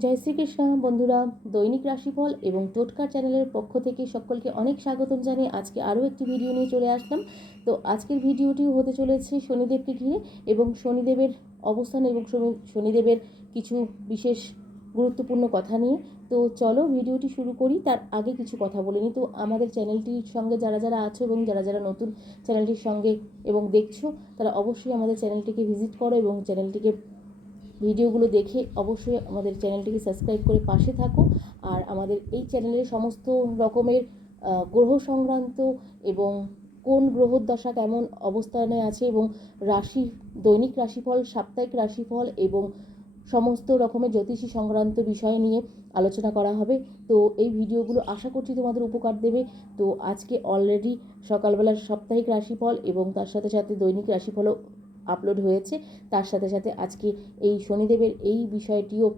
জয় শ্রীকৃষ্ণ, বন্ধুরা, দৈনিক রাশিফল এবং টোটকার চ্যানেলের পক্ষ থেকে সকলকে অনেক স্বাগতম জানিয়ে আজকে আরও একটি ভিডিও নিয়ে চলে আসলাম। তো আজকের ভিডিওটিও হতে চলেছে শনিদেবকে ঘিরে এবং শনিদেবের অবস্থান এবং শনি- শনিদেবের কিছু বিশেষ গুরুত্বপূর্ণ কথা নিয়ে। তো চলো ভিডিওটি শুরু করি, তার আগে কিছু কথা বলে তো আমাদের চ্যানেলটির সঙ্গে যারা যারা আছো এবং যারা যারা নতুন চ্যানেলটির সঙ্গে এবং দেখছ, তারা অবশ্যই আমাদের চ্যানেলটিকে ভিজিট করো এবং চ্যানেলটিকে ভিডিওগুলো দেখে অবশ্যই আমাদের চ্যানেলটিকে সাবস্ক্রাইব করে পাশে থাকো। আর আমাদের এই চ্যানেলের সমস্ত রকমের গ্রহ সংক্রান্ত এবং কোন গ্রহর দশা কেমন অবস্থানে আছে এবং রাশি, দৈনিক রাশিফল, সাপ্তাহিক রাশিফল এবং সমস্ত রকমের জ্যোতিষী সংক্রান্ত বিষয় নিয়ে আলোচনা করা হবে। তো এই ভিডিওগুলো আশা করছি তোমাদের উপকার দেবে। তো আজকে অলরেডি সকালবেলার সাপ্তাহিক রাশিফল এবং তার সাথে সাথে দৈনিক রাশিফলও আপলোড হয়েছে, তার সাথে সাথে আজকে এই শনিদেবের এই বিষয়টিও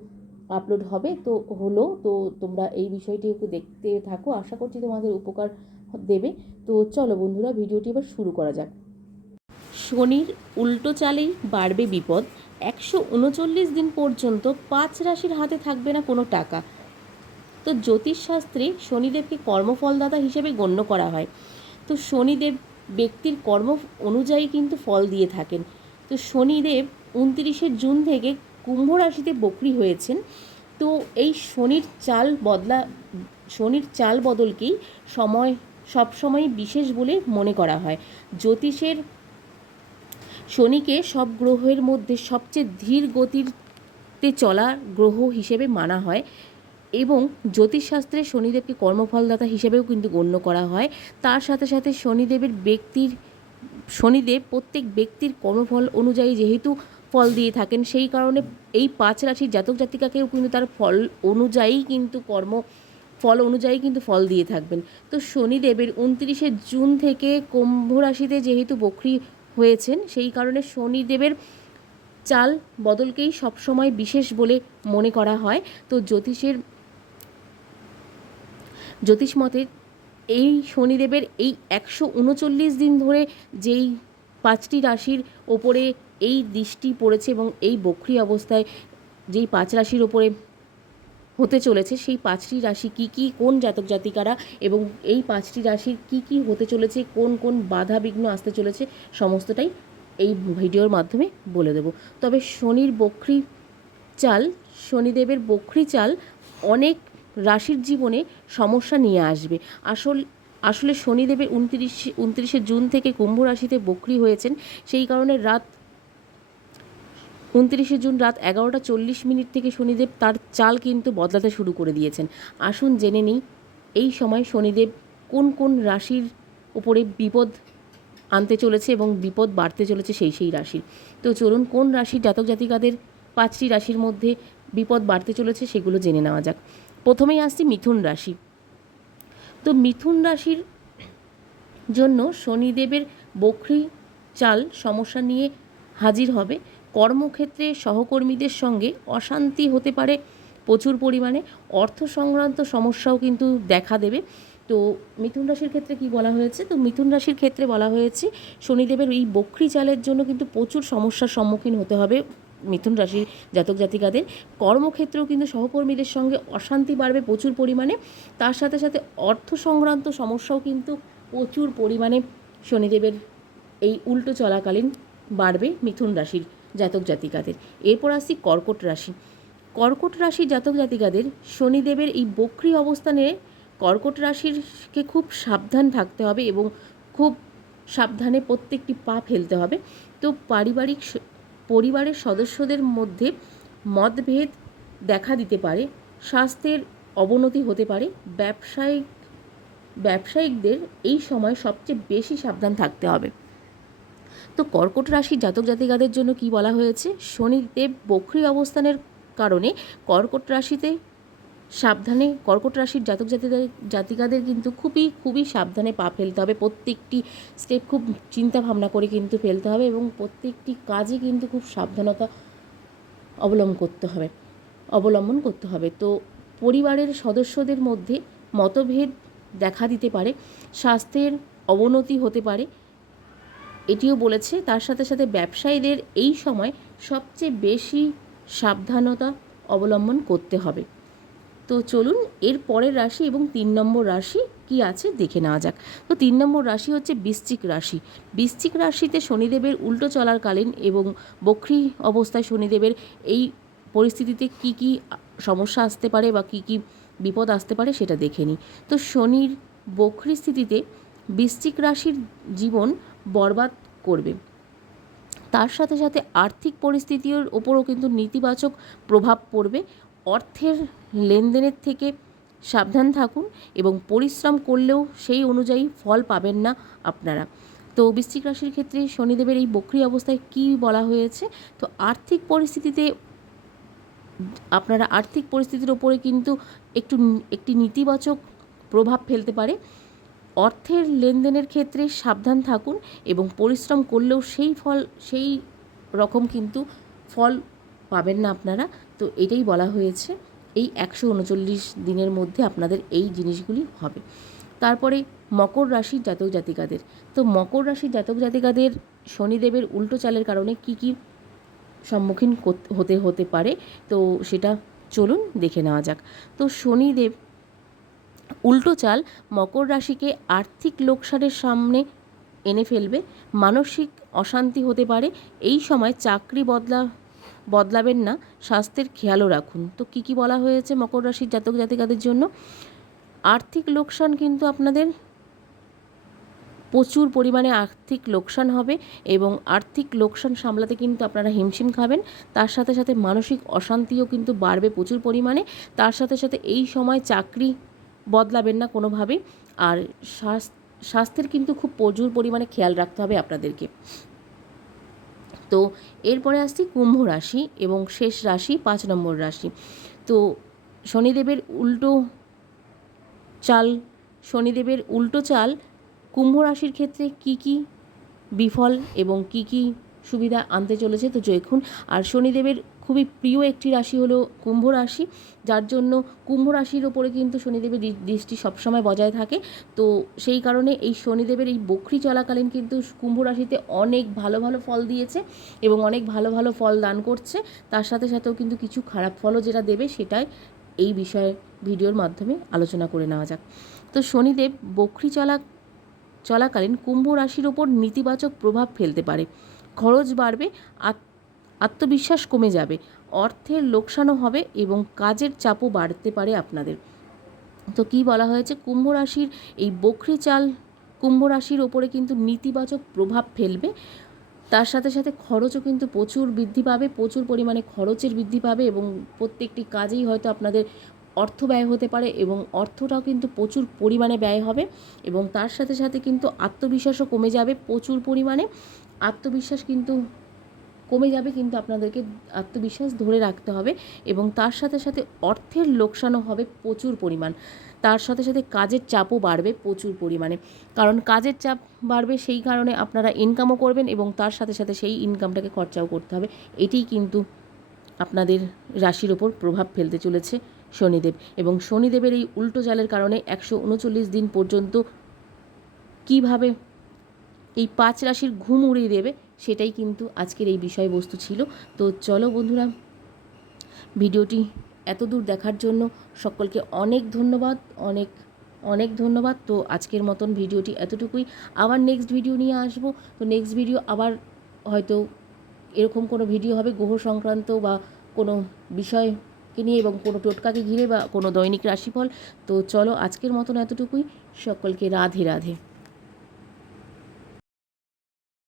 আপলোড হবে। তো হলো, তো তোমরা এই বিষয়টিও একটু দেখতে থাকো। আশা করছি তোমাদের উপকার দেবে। তো চলো বন্ধুরা, ভিডিওটি এবার শুরু করা যাক। শনির উল্টো চালেই বাড়বে বিপদ। একশো উনচল্লিশ দিন পর্যন্ত পাঁচ রাশির হাতে থাকবে না কোনো টাকা। তো জ্যোতিষশাস্ত্রে শনিদেবকে কর্মফলদাতা হিসেবে গণ্য করা হয়। তো শনিদেব ব্যক্তির কর্ম অনুযায়ী কিন্তু ফল দিয়ে থাকেন। তো শনিদেব উনত্রিশে জুন থেকে কুম্ভ রাশিতে বকরি হয়েছেন। তো এই শনির চাল বদলা, শনির চাল বদলকেই সময় সবসময় বিশেষ বলে মনে করা হয়। জ্যোতিষের শনিকে সব গ্রহের মধ্যে সবচেয়ে ধীর গতিতে চলা গ্রহ হিসেবে মানা হয়। এবং জ্যোতিষশাস্ত্রে শনিদেবকে কর্মফলদাতা হিসেবেও কিন্তু গণ্য করা হয়। তার সাথে সাথে শনিদেবের ব্যক্তির, শনিদেব প্রত্যেক ব্যক্তির কর্মফল অনুযায়ী যেহেতু ফল দিয়ে থাকেন, সেই কারণে এই পাঁচ রাশির জাতক জাতিকাকেও কিন্তু তার ফল অনুযায়ী কিন্তু কর্ম, ফল অনুযায়ী কিন্তু ফল দিয়ে থাকবেন। তো শনিদেবের উনত্রিশে জুন থেকে কুম্ভ রাশিতে যেহেতু বকরি হয়েছেন, সেই কারণে শনিদেবের চাল বদলকেই সবসময় বিশেষ বলে মনে করা হয়। তো জ্যোতিষের জ্যোতিষ মতে এই শনিদেবের এই একশো উনচল্লিশ দিন ধরে যেই পাঁচটি রাশির ওপরে এই দৃষ্টি পড়েছে এবং এই বক্রি অবস্থায় যেই পাঁচ রাশির ওপরে হতে চলেছে, সেই পাঁচটি রাশি কি কি, কোন জাতক জাতিকারা এবং এই পাঁচটি রাশির কি কি হতে চলেছে, কোন কোন বাধা বিঘ্ন আসতে চলেছে, সমস্তটাই এই ভিডিওর মাধ্যমে বলে দেব। তবে শনির বক্রি চাল, শনিদেবের বক্রি চাল অনেক রাশির জীবনে সমস্যা নিয়ে আসবে। আসল, আসলে শনিদেবের উনত্রিশে উনত্রিশে জুন থেকে কুম্ভ রাশিতে বক্রি হয়েছেন। সেই কারণে রাত উনত্রিশে জুন রাত এগারোটা চল্লিশ মিনিট থেকে শনিদেব তার চাল কিন্তু বদলাতে শুরু করে দিয়েছেন। আসুন জেনে নিই, এই সময় শনিদেব কোন কোন রাশির উপরে বিপদ আনতে চলেছে এবং বিপদ বাড়তে চলেছে সেই সেই রাশির। তো চলুন কোন রাশির জাতক জাতিকাদের পাঁচটি রাশির মধ্যে বিপদ বাড়তে চলেছে সেগুলো জেনে নেওয়া যাক। প্রথমেই আসছি মিথুন রাশি। তো মিথুন রাশির জন্য শনিদেবের বকরি চাল সমস্যা নিয়ে হাজির হবে। কর্মক্ষেত্রে সহকর্মীদের সঙ্গে অশান্তি হতে পারে প্রচুর পরিমাণে। অর্থ সংক্রান্ত সমস্যাও কিন্তু দেখা দেবে। তো মিথুন রাশির ক্ষেত্রে কি বলা হয়েছে? তো মিথুন রাশির ক্ষেত্রে বলা হয়েছে, শনিদেবের এই বকরি চালের জন্য কিন্তু প্রচুর সমস্যার সম্মুখীন হতে হবে। মিথুন রাশির জাতক জাতিকাদের। কর্মক্ষেত্রেও কিন্তু সহকর্মীদের সঙ্গে অশান্তি বাড়বে প্রচুর পরিমাণে। তার সাথে সাথে অর্থ সংক্রান্ত সমস্যাও কিন্তু প্রচুর পরিমাণে শনিদেবের এই উল্টো চলাকালীন বাড়বে মিথুন রাশির জাতক জাতিকাদের। এরপর আসছি কর্কট রাশি। কর্কট রাশির জাতক জাতিকাদের শনিদেবের এই বক্রি অবস্থানে কর্কট রাশিরকে খুব সাবধান থাকতে হবে এবং খুব সাবধানে প্রত্যেকটি পা ফেলতে হবে। তো পারিবারিক পরিবারের সদস্যদের মধ্যে মতভেদ দেখা দিতে পারে, স্বাস্থ্যের অবনতি হতে পারে, ব্যবসায়িক, ব্যবসায়িকদের এই সময় সবচেয়ে বেশি সাবধান থাকতে হবে। তো কর্কট রাশি জাতক জাতিকাদের জন্য কি বলা হয়েছে? শনিদেব বক্রি অবস্থানের কারণে কর্কট রাশিতে সাবধানে কর্কট রাশির জাতক জাতিকাদের জাতিকাদের কিন্তু খুবই খুবই সাবধানে পা ফেলতে হবে। প্রত্যেকটি স্টেপ খুব চিন্তা ভাবনা করে কিন্তু ফেলতে হবে এবং প্রত্যেকটি কাজে কিন্তু খুব সাবধানতা অবলম্বন করতে হবে, অবলম্বন করতে হবে। তো পরিবারের সদস্যদের মধ্যে মতভেদ দেখা দিতে পারে, স্বাস্থ্যের অবনতি হতে পারে। এটিও বলেছে, তার সাথে সাথে ব্যবসায়ীদের এই সময় সবচেয়ে বেশি সাবধানতা অবলম্বন করতে হবে। তো চলুন এর পরের রাশি এবং তিন নম্বর রাশি কি আছে দেখে নেওয়া যাক। তো তিন নম্বর রাশি হচ্ছে বৃশ্চিক রাশি। বৃশ্চিক রাশিতে শনিদেবের উল্টো চলাকালীন এবং বক্রি অবস্থায় শনিদেবের এই পরিস্থিতিতে কি কি সমস্যা আসতে পারে বা কি কি বিপদ আসতে পারে সেটা দেখে নিই। তো শনির বক্রি স্থিতিতে বৃশ্চিক রাশির জীবন বরবাদ করবে। তার সাথে সাথে আর্থিক পরিস্থিতির ওপরও কিন্তু নেতিবাচক প্রভাব পড়বে। অর্থের লেনদেনের থেকে সাবধান থাকুন এবং পরিশ্রম করলেও সেই অনুযায়ী ফল পাবেন না আপনারা। তো বৃশ্চিক রাশির ক্ষেত্রে শনিদেবের এই বক্রি অবস্থায় কী বলা হয়েছে? তো আর্থিক পরিস্থিতিতে আপনারা আর্থিক পরিস্থিতির ওপরে কিন্তু একটু একটি নেতিবাচক প্রভাব ফেলতে পারে। অর্থের লেনদেনের ক্ষেত্রে সাবধান থাকুন এবং পরিশ্রম করলেও সেই ফল, সেই রকম কিন্তু ফল পাবেন না আপনারা। তো এটাই বলা হয়েছে, এই একশো উনচল্লিশ দিনের মধ্যে আপনাদের এই জিনিসগুলি হবে। তারপরে মকর রাশির জাতক জাতিকাদের, তো মকর রাশির জাতক জাতিকাদের শনিদেবের উল্টো চালের কারণে কি কি সম্মুখীন হতে হতে পারে, তো সেটা চলুন দেখে নেওয়া যাক। তো শনিদেব উল্টো চাল মকর রাশিকে আর্থিক লোকসানের সামনে এনে ফেলবে, মানসিক অশান্তি হতে পারে, এই সময় চাকরি বদলা বদলাবেন না, স্বাস্থ্যের খেয়ালও রাখুন। তো কী কী বলা হয়েছে মকর রাশির জাতক জাতিকাদের জন্য? আর্থিক লোকসান কিন্তু আপনাদের প্রচুর পরিমাণে আর্থিক লোকসান হবে এবং আর্থিক লোকসান সামলাতে কিন্তু আপনারা হিমশিম খাবেন। তার সাথে সাথে মানসিক অশান্তিও কিন্তু বাড়বে প্রচুর পরিমাণে। তার সাথে সাথে এই সময় চাকরি বদলাবেন না কোনোভাবেই আর স্বাস্থ্যের কিন্তু খুব প্রচুর পরিমাণে খেয়াল রাখতে হবে আপনাদেরকে। তো এরপরে আসছি কুম্ভ রাশি এবং শেষ রাশি পাঁচ নম্বর রাশি। তো শনিদেবের উল্টো চাল, শনিদেবের উল্টো চাল কুম্ভ রাশির ক্ষেত্রে কি কি বিফল এবং কি কি সুবিধা আনতে চলেছে? তো দেখুন, আর শনিদেবের খুবই প্রিয় একটি রাশি হলো কুম্ভ রাশি, যার জন্য কুম্ভ রাশির ওপরে কিন্তু শনিদেবের দৃষ্টি সবসময় বজায় থাকে। তো সেই কারণে এই শনিদেবের এই বকরি চলাকালীন কিন্তু কুম্ভ রাশিতে অনেক ভালো ভালো ফল দিয়েছে এবং অনেক ভালো ভালো ফল দান করছে। তার সাথে সাথেও কিন্তু কিছু খারাপ ফলও যেটা দেবে সেটাই এই বিষয়ে ভিডিওর মাধ্যমে আলোচনা করে নেওয়া যাক। তো শনিদেব বকরি চলা, চলাকালীন কুম্ভ রাশির ওপর নেতিবাচক প্রভাব ফেলতে পারে। খরচ বাড়বে আত্মবিশ্বাস কমে যাবে। অর্থের লোকসানও হবে এবং কাজের চাপও বাড়তে পারে আপনাদের। তো কি বলা হয়েছে? কুম্ভ রাশির এই বকরি চাল কুম্ভ রাশির ওপরে কিন্তু নেতিবাচক প্রভাব ফেলবে। তার সাথে সাথে খরচও কিন্তু প্রচুর বৃদ্ধি পাবে, প্রচুর পরিমাণে খরচের বৃদ্ধি পাবে এবং প্রত্যেকটি কাজেই হয়তো আপনাদের অর্থ ব্যয় হতে পারে এবং অর্থটাও কিন্তু প্রচুর পরিমাণে ব্যয় হবে এবং তার সাথে সাথে কিন্তু আত্মবিশ্বাসও কমে যাবে প্রচুর পরিমাণে। আত্মবিশ্বাস কিন্তু কমে যাবে, কিন্তু আপনাদেরকে আত্মবিশ্বাস ধরে রাখতে হবে এবং তার সাথে সাথে অর্থের লোকসানও হবে প্রচুর পরিমাণ। তার সাথে সাথে কাজের চাপও বাড়বে প্রচুর পরিমাণে। কারণ কাজের চাপ বাড়বে সেই কারণে আপনারা ইনকামও করবেন এবং তার সাথে সাথে সেই ইনকামটাকে খরচাও করতে হবে। এটিই কিন্তু আপনাদের রাশির ওপর প্রভাব ফেলতে চলেছে শনিদেব। এবং শনিদেবের এই উল্টো জালের কারণে একশো উনচল্লিশ দিন পর্যন্ত কীভাবে এই পাঁচ রাশির ঘুম উড়িয়ে দেবে সেটাই কিন্তু আজকের এই বিষয়বস্তু ছিল। তো চলো বন্ধুরা, ভিডিওটি এত দূর দেখার জন্য সকলকে অনেক ধন্যবাদ, অনেক অনেক ধন্যবাদ। তো আজকের মতন ভিডিওটি এতটুকুই। আবার নেক্সট ভিডিও নিয়ে আসব। তো নেক্সট ভিডিও আবার হয়তো এরকম কোনো ভিডিও হবে গ্রহ সংক্রান্ত বা কোনো বিষয়কে নিয়ে এবং কোনো টোটকাকে ঘিরে বা কোনো দৈনিক রাশিফল। তো চলো আজকের মতন এতটুকুই। সকলকে রাধে রাধে।